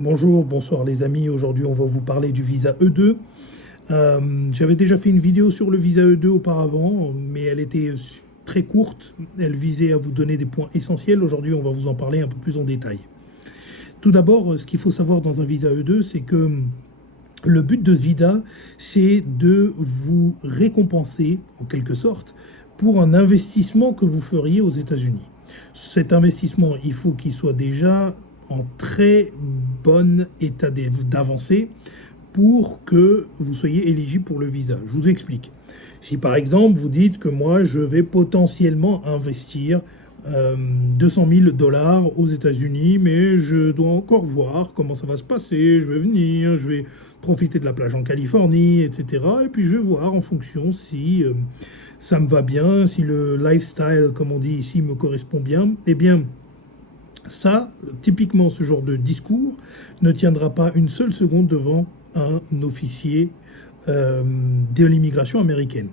Bonjour, bonsoir les amis. Aujourd'hui, on va vous parler du visa E2. J'avais déjà fait une vidéo sur le visa E2 auparavant, mais elle était très courte. Elle visait à vous donner des points essentiels. Aujourd'hui, on va vous en parler un peu plus en détail. Tout d'abord, ce qu'il faut savoir dans un visa E2, c'est que le but de ce visa, c'est de vous récompenser, en quelque sorte, pour un investissement que vous feriez aux États-Unis. Cet investissement, il faut qu'il soit déjà en très bon état d'avancée pour que vous soyez éligible pour le visa. Je vous explique. Si par exemple vous dites que moi je vais potentiellement investir 200 000 dollars aux États-Unis, mais je dois encore voir comment ça va se passer. Je vais venir, je vais profiter de la plage en Californie, etc. Et puis je vais voir en fonction si ça me va bien, si le lifestyle, comme on dit ici, me correspond bien. Eh bien, ça, typiquement, ce genre de discours ne tiendra pas une seule seconde devant un officier de l'immigration américaine.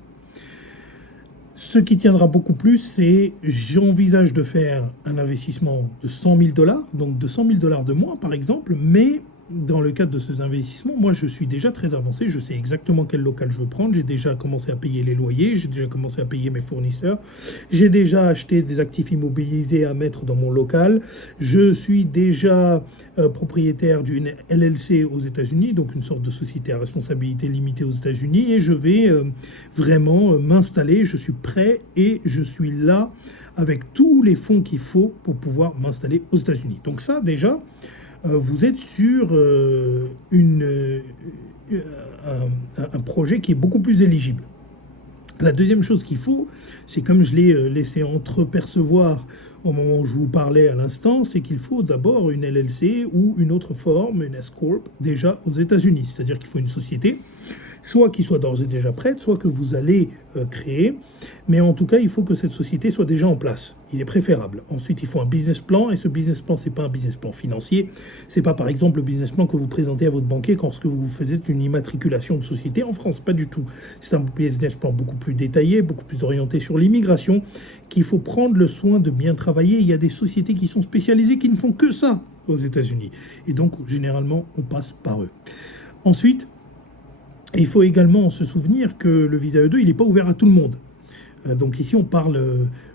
Ce qui tiendra beaucoup plus, c'est j'envisage de faire un investissement de 100 000 dollars, donc de 100 000 dollars de moins par exemple, mais dans le cadre de ces investissements, moi je suis déjà très avancé, je sais exactement quel local je veux prendre, j'ai déjà commencé à payer les loyers, j'ai déjà commencé à payer mes fournisseurs, j'ai déjà acheté des actifs immobilisés à mettre dans mon local, je suis déjà propriétaire d'une LLC aux États-Unis, donc une sorte de société à responsabilité limitée aux États-Unis, et je vais vraiment m'installer, je suis prêt et je suis là avec tous les fonds qu'il faut pour pouvoir m'installer aux États-Unis. Donc ça déjà, vous êtes sur un projet qui est beaucoup plus éligible. La deuxième chose qu'il faut, c'est comme je l'ai laissé entrepercevoir au moment où je vous parlais à l'instant, c'est qu'il faut d'abord une LLC ou une autre forme, une S-Corp, déjà aux États-Unis. C'est-à-dire qu'il faut une société, soit qui soit d'ores et déjà prête, soit que vous allez créer. Mais en tout cas, il faut que cette société soit déjà en place. Il est préférable. Ensuite, il faut un business plan. Et ce business plan, ce n'est pas un business plan financier. Ce n'est pas, par exemple, le business plan que vous présentez à votre banquier lorsque vous faites une immatriculation de société en France. Pas du tout. C'est un business plan beaucoup plus détaillé, beaucoup plus orienté sur l'immigration, qu'il faut prendre le soin de bien travailler. Il y a des sociétés qui sont spécialisées, qui ne font que ça aux États-Unis. Et donc, généralement, on passe par eux. Ensuite, il faut également se souvenir que le visa E2, il n'est pas ouvert à tout le monde. Donc ici,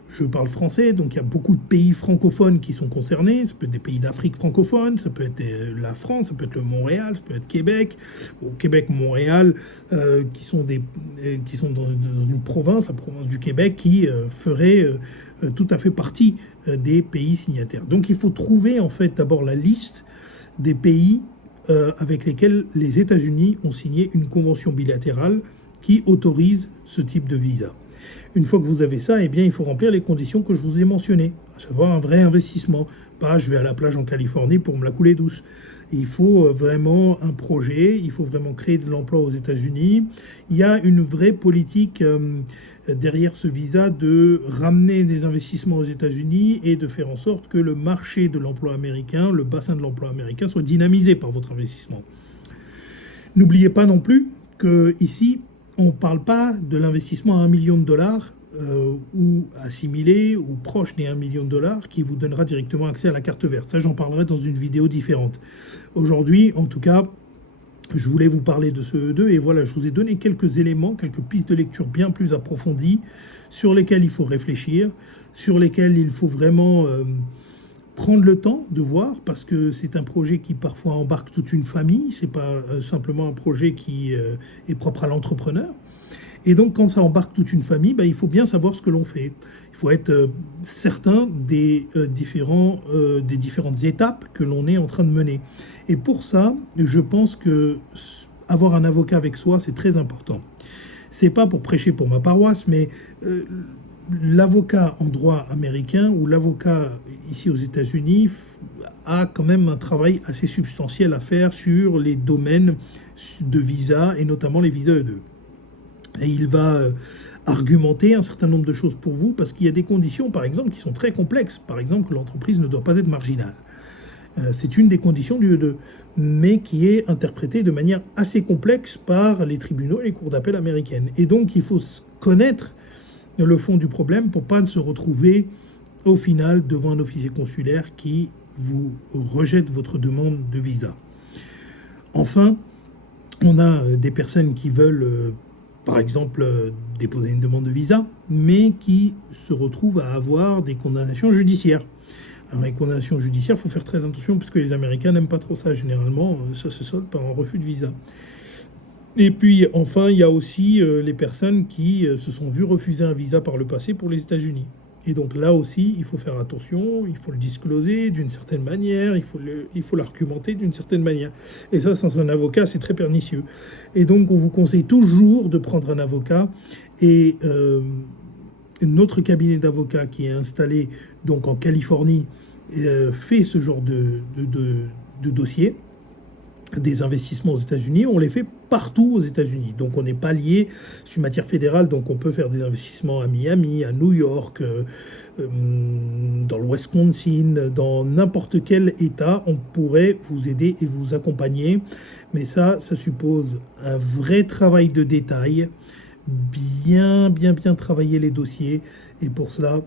je parle français, donc il y a beaucoup de pays francophones qui sont concernés. Ça peut être des pays d'Afrique francophone, ça peut être la France, ça peut être le Montréal, ça peut être Québec. Au Québec, Montréal, qui sont dans une province, la province du Québec, qui ferait tout à fait partie des pays signataires. Donc il faut trouver en fait d'abord la liste des pays avec lesquels les États-Unis ont signé une convention bilatérale qui autorise ce type de visa. Une fois que vous avez ça, eh bien, il faut remplir les conditions que je vous ai mentionnées, à savoir un vrai investissement. Pas je vais à la plage en Californie pour me la couler douce. Il faut vraiment un projet, il faut vraiment créer de l'emploi aux États-Unis. Il y a une vraie politique derrière ce visa de ramener des investissements aux États-Unis et de faire en sorte que le marché de l'emploi américain, le bassin de l'emploi américain soit dynamisé par votre investissement. N'oubliez pas non plus qu'ici, on ne parle pas de l'investissement à 1 million de dollars ou assimilé ou proche des 1 million de dollars qui vous donnera directement accès à la carte verte. Ça, j'en parlerai dans une vidéo différente. Aujourd'hui, en tout cas, je voulais vous parler de ce E2 et voilà, je vous ai donné quelques éléments, quelques pistes de lecture bien plus approfondies sur lesquelles il faut réfléchir, sur lesquelles il faut vraiment prendre le temps de voir, parce que c'est un projet qui parfois embarque toute une famille, c'est pas simplement un projet qui est propre à l'entrepreneur. Et donc, quand ça embarque toute une famille, il faut bien savoir ce que l'on fait. Il faut être certain des différentes étapes que l'on est en train de mener. Et pour ça, je pense que avoir un avocat avec soi, c'est très important. C'est pas pour prêcher pour ma paroisse, mais l'avocat en droit américain ou l'avocat ici aux États-Unis a quand même un travail assez substantiel à faire sur les domaines de visa et notamment les visas E2. Et il va argumenter un certain nombre de choses pour vous parce qu'il y a des conditions, par exemple, qui sont très complexes. Par exemple, que l'entreprise ne doit pas être marginale. C'est une des conditions du E2, mais qui est interprétée de manière assez complexe par les tribunaux et les cours d'appel américaines. Et donc, il faut connaître le fond du problème pour ne pas se retrouver au final devant un officier consulaire qui vous rejette votre demande de visa. Enfin, on a des personnes qui veulent, par exemple, déposer une demande de visa, mais qui se retrouvent à avoir des condamnations judiciaires. Alors, les condamnations judiciaires, il faut faire très attention, parce que les Américains n'aiment pas trop ça. Généralement, ça se solde par un refus de visa. Et puis, enfin, il y a aussi les personnes qui se sont vues refuser un visa par le passé pour les États-Unis. Et donc là aussi, il faut faire attention, il faut le discloser d'une certaine manière, il faut l'argumenter d'une certaine manière. Et ça, sans un avocat, c'est très pernicieux. Et donc, on vous conseille toujours de prendre un avocat. Et notre cabinet d'avocats qui est installé donc en Californie fait ce genre de dossier. Des investissements aux États-Unis, on les fait partout aux États-Unis. Donc on n'est pas lié, c'est une matière fédérale, donc on peut faire des investissements à Miami, à New York, dans le Wisconsin, dans n'importe quel État, on pourrait vous aider et vous accompagner. Mais ça suppose un vrai travail de détail, bien travailler les dossiers. Et pour cela,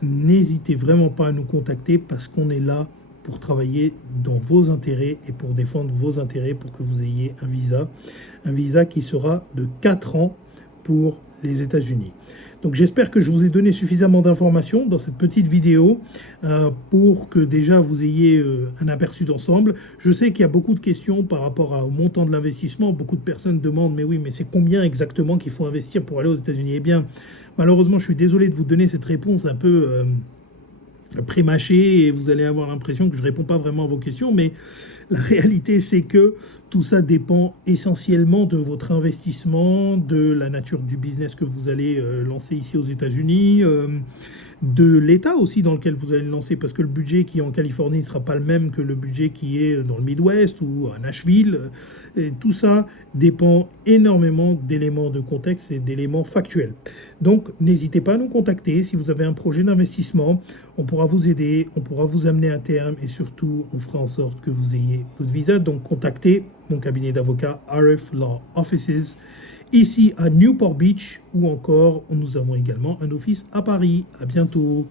n'hésitez vraiment pas à nous contacter parce qu'on est là pour travailler dans vos intérêts et pour défendre vos intérêts pour que vous ayez un visa qui sera de 4 ans pour les États-Unis. Donc j'espère que je vous ai donné suffisamment d'informations dans cette petite vidéo pour que déjà vous ayez un aperçu d'ensemble. Je sais qu'il y a beaucoup de questions par rapport au montant de l'investissement. Beaucoup de personnes demandent, mais oui, mais c'est combien exactement qu'il faut investir pour aller aux États-Unis? Eh bien, malheureusement, je suis désolé de vous donner cette réponse un peu prémâché et vous allez avoir l'impression que je ne réponds pas vraiment à vos questions, mais la réalité c'est que tout ça dépend essentiellement de votre investissement, de la nature du business que vous allez lancer ici aux États-Unis, de l'État aussi dans lequel vous allez le lancer, parce que le budget qui est en Californie ne sera pas le même que le budget qui est dans le Midwest ou à Nashville. Et tout ça dépend énormément d'éléments de contexte et d'éléments factuels. Donc n'hésitez pas à nous contacter si vous avez un projet d'investissement. On pourra vous aider, on pourra vous amener à terme et surtout on fera en sorte que vous ayez votre visa. Donc contactez mon cabinet d'avocats RF Law Offices ici à Newport Beach, ou encore nous avons également un office à Paris. À bientôt.